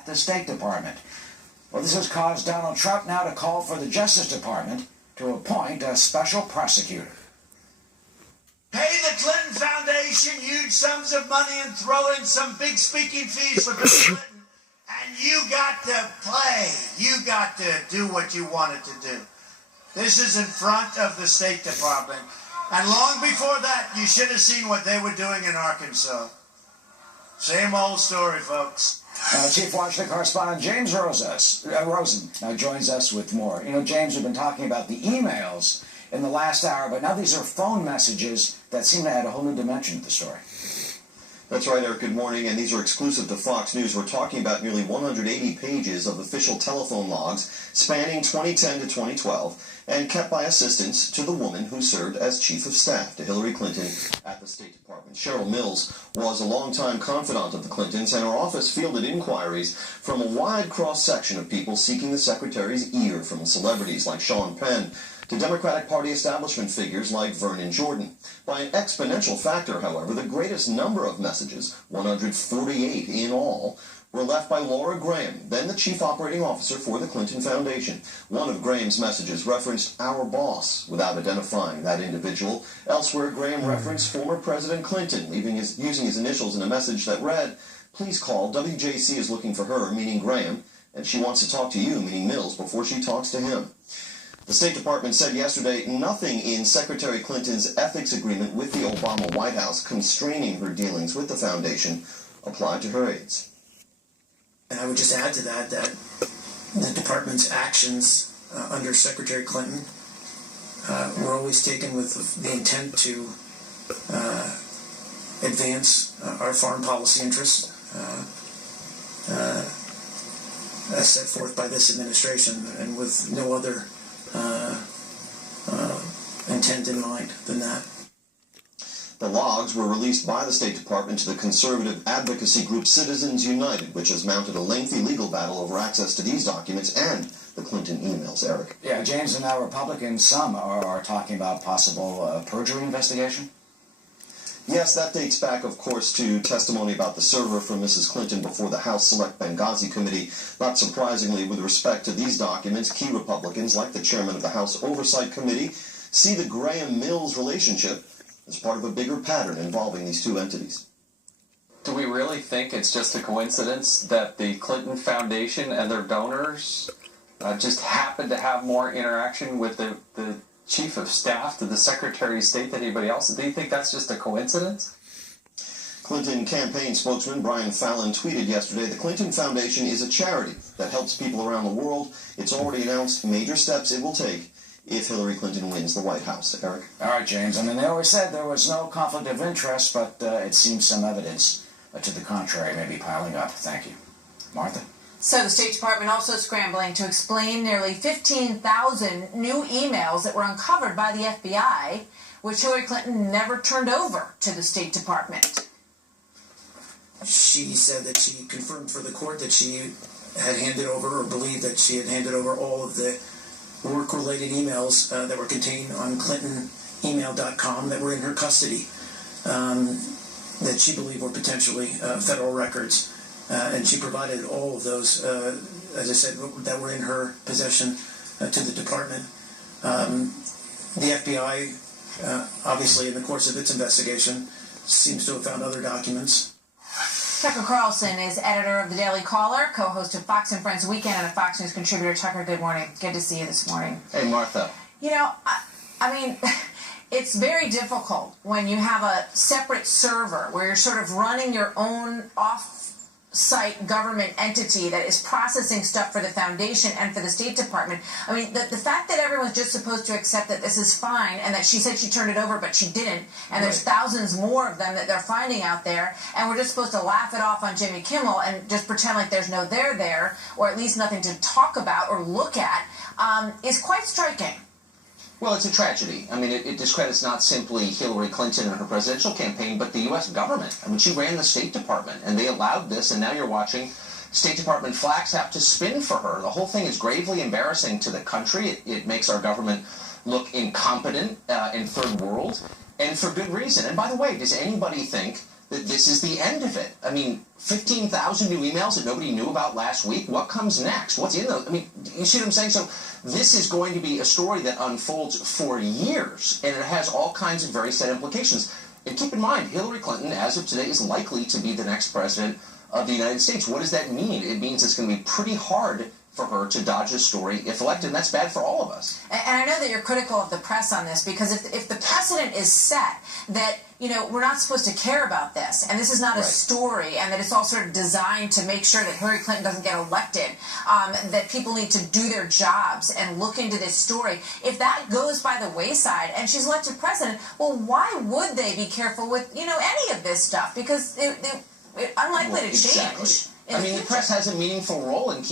at the State Department. Well, this has caused Donald Trump now to call for the Justice Department to appoint a special prosecutor. Pay the Clinton Foundation huge sums of money and throw in some big speaking fees for Bill Clinton, and you got to play. You got to do what you wanted to do. This is in front of the State Department. And long before that, you should have seen what they were doing in Arkansas. Same old story, folks. Chief Washington correspondent James Rosen now joins us with more. You know, James, we've been talking about the emails in the last hour, but now these are phone messages that seem to add a whole new dimension to the story. That's right, Eric. Good morning, and these are exclusive to Fox News. We're talking about nearly 180 pages of official telephone logs spanning 2010 to 2012 and kept by assistants to the woman who served as chief of staff to Hillary Clinton at the State Department. Sheryl Mills was a longtime confidant of the Clintons, and her office fielded inquiries from a wide cross-section of people seeking the secretary's ear, from celebrities like Sean Penn to Democratic Party establishment figures like Vernon Jordan. By an exponential factor, however, the greatest number of messages, 148 in all, were left by Laura Graham, then the chief operating officer for the Clinton Foundation. One of Graham's messages referenced "our boss" without identifying that individual. Elsewhere, Graham referenced former President Clinton, using his initials in a message that read, "Please call, WJC is looking for her," meaning Graham, "and she wants to talk to you," meaning Mills, before she talks to him. The State Department said yesterday nothing in Secretary Clinton's ethics agreement with the Obama White House constraining her dealings with the foundation applied to her aides. And I would just add to that the department's actions under Secretary Clinton were always taken with the intent to advance our foreign policy interests as set forth by this administration, and with no other intent in mind than that. The logs were released by the State Department to the conservative advocacy group Citizens United, which has mounted a lengthy legal battle over access to these documents and the Clinton emails. Eric? Yeah, James, and now Republicans, some are talking about possible perjury investigation. Yes, that dates back, of course, to testimony about the server from Mrs. Clinton before the House Select Benghazi Committee. Not surprisingly, with respect to these documents, key Republicans, like the chairman of the House Oversight Committee, see the Graham-Mills relationship as part of a bigger pattern involving these two entities. Do we really think it's just a coincidence that the Clinton Foundation and their donors just happen to have more interaction with the Chief of Staff to the Secretary of State than anybody else? Do you think that's just a coincidence? Clinton campaign spokesman Brian Fallon tweeted yesterday, "The Clinton Foundation is a charity that helps people around the world. It's already announced major steps it will take if Hillary Clinton wins the White House." Eric? All right, James. I mean, they always said there was no conflict of interest, but it seems some evidence to the contrary may be piling up. Thank you. Martha? So the State Department also scrambling to explain nearly 15,000 new emails that were uncovered by the FBI, which Hillary Clinton never turned over to the State Department. She said that she confirmed for the court that she had handed over, or believed that she had handed over, all of the work-related emails that were contained on ClintonEmail.com that were in her custody, that she believed were potentially federal records. And she provided all of those, as I said, that were in her possession to the department. The FBI, obviously, in the course of its investigation, seems to have found other documents. Tucker Carlson is editor of The Daily Caller, co-host of Fox and Friends Weekend, and a Fox News contributor. Tucker, good morning. Good to see you this morning. Hey, Martha. You know, I mean, it's very difficult when you have a separate server where you're sort of running your own off-site government entity that is processing stuff for the foundation and for the State Department. I mean, the fact that everyone's just supposed to accept that this is fine and that she said she turned it over but she didn't, and there's thousands more of them that they're finding out there, and we're just supposed to laugh it off on Jimmy Kimmel and just pretend like there's no there, or at least nothing to talk about or look at, is quite striking. Well, it's a tragedy. I mean, it discredits not simply Hillary Clinton and her presidential campaign, but the U.S. government. I mean, she ran the State Department, and they allowed this, and now you're watching State Department flacks have to spin for her. The whole thing is gravely embarrassing to the country. It makes our government look incompetent in third world, and for good reason. And by the way, does anybody think that this is the end of it. I mean, 15,000 new emails that nobody knew about last week. What comes next? What's in those? I mean, you see what I'm saying? So this is going to be a story that unfolds for years, and it has all kinds of very sad implications. And keep in mind, Hillary Clinton, as of today, is likely to be the next president of the United States. What does that mean? It means it's going to be pretty hard for her to dodge this story if elected, and that's bad for all of us. And I know that you're critical of the press on this, because if the precedent is set that, you know, we're not supposed to care about this, and this is not a story, and that it's all sort of designed to make sure that Hillary Clinton doesn't get elected, that people need to do their jobs and look into this story. If that goes by the wayside and she's elected president, well, why would they be careful with, you know, any of this stuff? Because it's unlikely to change. Exactly. I mean, the press has a meaningful role in keeping